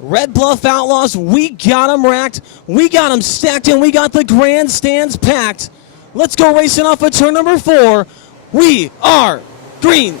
Red Bluff Outlaws, we got them racked, we got them stacked, and we got the grandstands packed. Let's go racing off of turn number 4. We are green.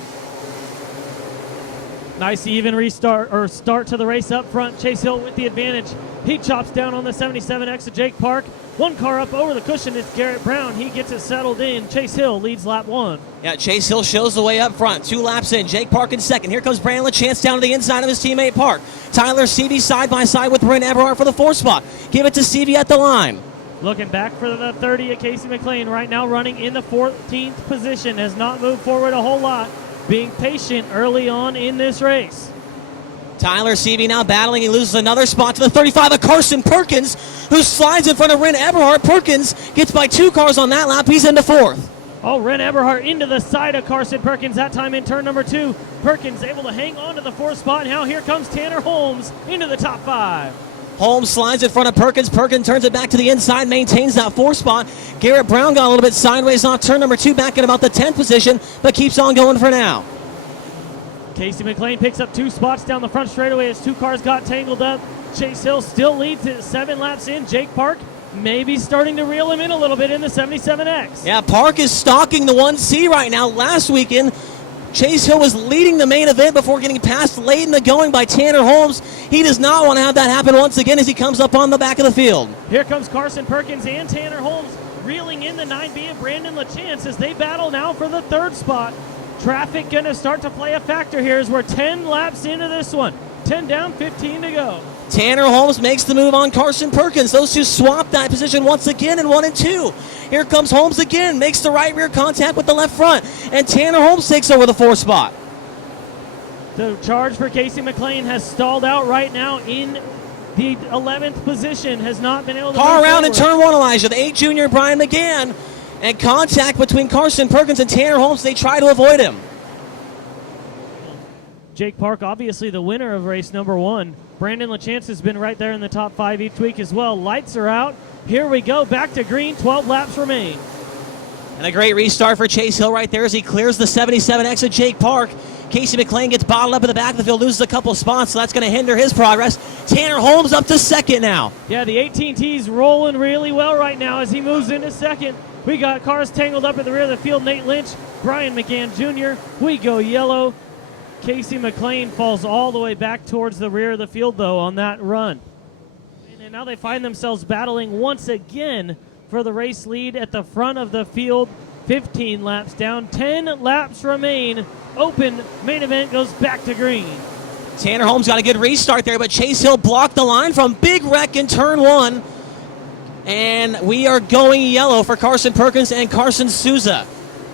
Nice even restart or start to the race up front. Chase Hill with the advantage. He chops down on the 77X of Jake Park. One car up over the cushion is Garrett Brown. He gets it settled in. Chase Hill leads lap 1. Yeah, Chase Hill shows the way up front. 2 laps in. Jake Park in second. Here comes Brandon LaChance down to the inside of his teammate Park. Tyler Seavey side by side with Brent Eberhardt for the 4th spot. Give it to Seavey at the line. Looking back for the 30 at Casey McLean. Right now running in the 14th position. Has not moved forward a whole lot. Being patient early on in this race. Tyler Seavey now battling. He loses another spot to the 35 of Carson Perkins, who slides in front of Ren Eberhardt. Perkins gets by 2 cars on that lap. He's into 4th. Oh, Ren Eberhardt into the side of Carson Perkins, that time in turn number 2. Perkins able to hang on to the 4th spot. Now here comes Tanner Holmes into the top 5. Holmes slides in front of Perkins. Perkins turns it back to the inside, maintains that 4th spot. Garrett Brown got a little bit sideways off turn number 2, back in about the 10th position, but keeps on going for now. Casey McLean picks up 2 spots down the front straightaway as 2 cars got tangled up. Chase Hill still leads at 7 laps in. Jake Park maybe starting to reel him in a little bit in the 77X. Yeah, Park is stalking the 1C right now. Last weekend, Chase Hill was leading the main event before getting passed late in the going by Tanner Holmes. He does not want to have that happen once again as he comes up on the back of the field. Here comes Carson Perkins and Tanner Holmes reeling in the 9B of Brandon LaChance as they battle now for the 3rd spot. Traffic going to start to play a factor here as we're 10 laps into this one. 10 down, 15 to go. Tanner Holmes makes the move on Carson Perkins. Those two swap that position once again in 1 and 2. Here comes Holmes again, makes the right rear contact with the left front, and Tanner Holmes takes over the 4th spot. The charge for Casey McLean has stalled out right now in the 11th position, has not been able to Car move around in forward. turn 1, Elijah. The 8 junior Brian McGann, and contact between Carson Perkins and Tanner Holmes. They try to avoid him. Jake Park, obviously the winner of race number 1. Brandon LaChance has been right there in the top 5 each week as well. Lights are out. Here we go, back to green. 12 laps remain. And a great restart for Chase Hill right there as he clears the 77X of Jake Park. Casey McLean gets bottled up in the back of the field, loses a couple of spots, so that's going to hinder his progress. Tanner Holmes up to 2nd now. Yeah, the 18T's rolling really well right now as he moves into 2nd. We got cars tangled up at the rear of the field. Nate Lynch, Brian McGann Jr. We go yellow. Casey McLean falls all the way back towards the rear of the field, though, on that run. And now they find themselves battling once again for the race lead at the front of the field. 15 laps down, 10 laps remain. Open main event goes back to green. Tanner Holmes got a good restart there, but Chase Hill blocked the line from big wreck in turn 1. And we are going yellow for Carson Perkins and Carson Souza.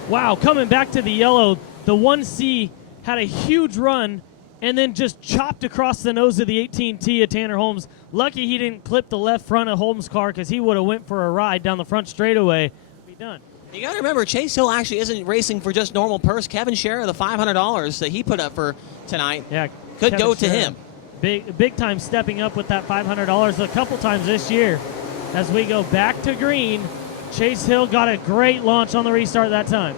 Wow, coming back to the yellow, the 1C had a huge run and then just chopped across the nose of the 18T of Tanner Holmes. Lucky he didn't clip the left front of Holmes' car because he would have went for a ride down the front straightaway. Be done. You got to remember, Chase Hill actually isn't racing for just normal purse. Kevin Scherer, the $500 that he put up for tonight, could Kevin go to Scherer, him. Big time stepping up with that $500 a couple times this year. As we go back to green, Chase Hill got a great launch on the restart that time.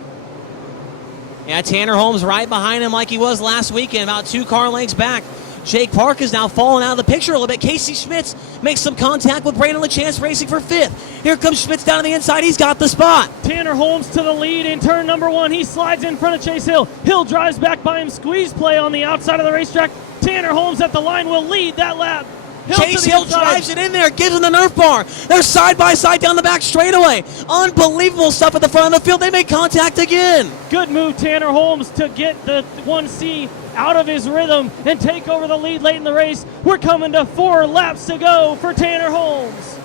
Yeah, Tanner Holmes right behind him like he was last weekend, about 2 car lengths back. Jake Park is now falling out of the picture a little bit. Casey Schmitz makes some contact with Brandon LaChance racing for 5th. Here comes Schmitz down on the inside. He's got the spot. Tanner Holmes to the lead in turn number 1. He slides in front of Chase Hill. Hill drives back by him. Squeeze play on the outside of the racetrack. Tanner Holmes at the line will lead that lap. Chase Hill drives it in there, gives him the Nerf bar. They're side by side down the back straightaway. Unbelievable stuff at the front of the field. They make contact again. Good move, Tanner Holmes, to get the 1C out of his rhythm and take over the lead late in the race. We're coming to 4 laps to go for Tanner Holmes.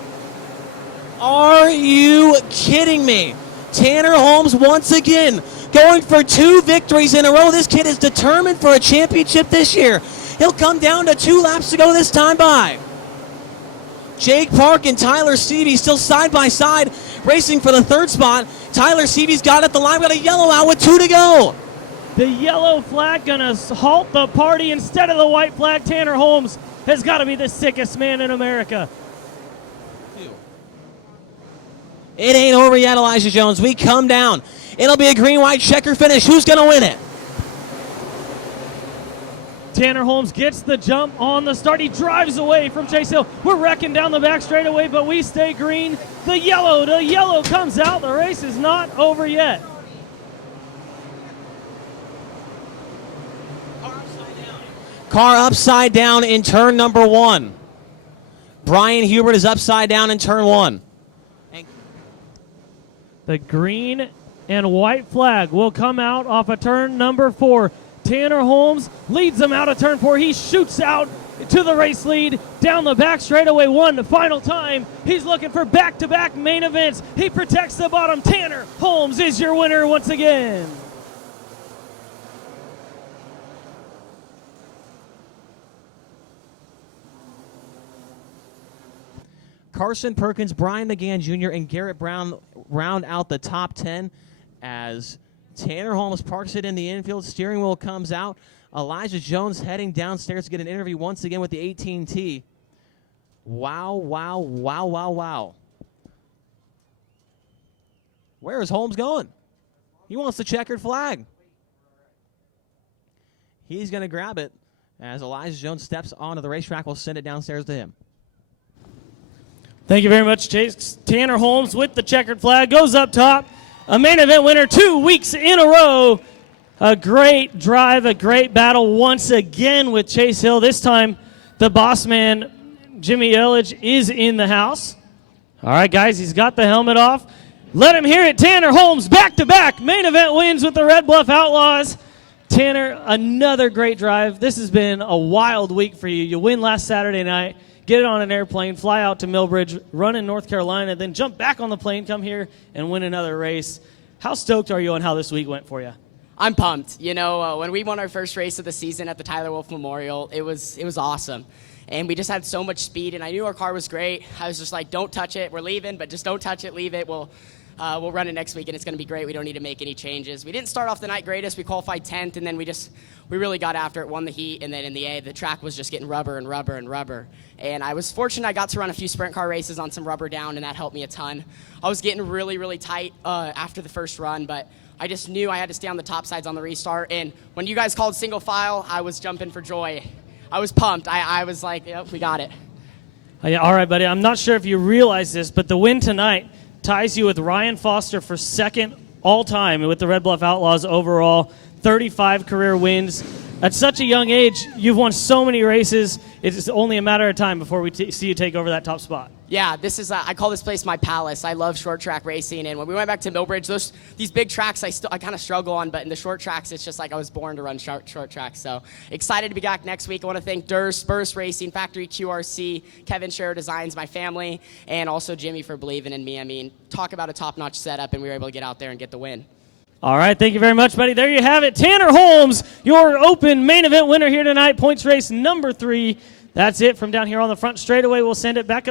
Are you kidding me? Tanner Holmes once again going for 2 victories in a row. This kid is determined for a championship this year. He'll come down to 2 laps to go this time by. Jake Park and Tyler Seavey still side by side racing for the 3rd spot. Tyler Seavey's got it at the line. Got a yellow out with 2 to go. The yellow flag gonna halt the party instead of the white flag. Tanner Holmes has got to be the sickest man in America. It ain't over yet, Elijah Jones. We come down. It'll be a green-white checker finish. Who's going to win it? Tanner Holmes gets the jump on the start. He drives away from Chase Hill. We're wrecking down the back straightaway, but we stay green. The yellow comes out. The race is not over yet. Car upside down in turn number 1. Brian Hubert is upside down in turn 1. The green and white flag will come out off of turn number 4. Tanner Holmes leads them out of turn 4. He shoots out to the race lead down the back straightaway one final time. He's looking for back-to-back main events. He protects the bottom. Tanner Holmes is your winner once again. Carson Perkins, Brian McGann Jr., and Garrett Brown round out the top 10 as Tanner Holmes parks it in the infield. Steering wheel comes out. Elijah Jones heading downstairs to get an interview once again with the 18T. Wow, wow, wow, wow, wow. Where is Holmes going? He wants the checkered flag. He's going to grab it as Elijah Jones steps onto the racetrack. We'll send it downstairs to him. Thank you very much, Chase. Tanner Holmes with the checkered flag goes up top. A main event winner 2 weeks in a row. A great drive, a great battle once again with Chase Hill. This time, the boss man, Jimmy Elledge, is in the house. All right, guys, he's got the helmet off. Let him hear it. Tanner Holmes, back-to-back main event wins with the Red Bluff Outlaws. Tanner, another great drive. This has been a wild week for you. You win last Saturday night. Get it on an airplane, fly out to Millbridge, run in North Carolina, then jump back on the plane, come here, and win another race. How stoked are you on how this week went for you? I'm pumped. You know, when we won our first race of the season at the Tyler Wolf Memorial, it was awesome. And we just had so much speed, and I knew our car was great. I was just like, don't touch it. We're leaving, but just don't touch it. Leave it. We'll run it next week, and it's going to be great. We don't need to make any changes. We didn't start off the night greatest. We qualified 10th, and then we really got after it, won the heat, and then in the A, the track was just getting rubber and rubber and rubber. And I was fortunate I got to run a few sprint car races on some rubber down, and that helped me a ton. I was getting really, really tight after the first run, but I just knew I had to stay on the top sides on the restart. And when you guys called single file, I was jumping for joy. I was pumped. I was like, yep, we got it. Yeah, all right, buddy. I'm not sure if you realize this, but the win tonight ties you with Ryan Foster for second all-time with the Red Bluff Outlaws overall. 35 career wins. At such a young age, you've won so many races. It's only a matter of time before we see you take over that top spot. Yeah, this is I call this place my palace. I love short track racing, and when we went back to Millbridge, these big tracks I kind of struggle on, but in the short tracks, it's just like I was born to run short tracks. So excited to be back next week. I want to thank Durst, Burst Racing, Factory QRC, Kevin Scherer Designs, my family, and also Jimmy for believing in me. I mean, talk about a top-notch setup, and we were able to get out there and get the win. All right, thank you very much, buddy. There you have it. Tanner Holmes, your open main event winner here tonight, points race number 3. That's it from down here on the front straightaway. We'll send it back up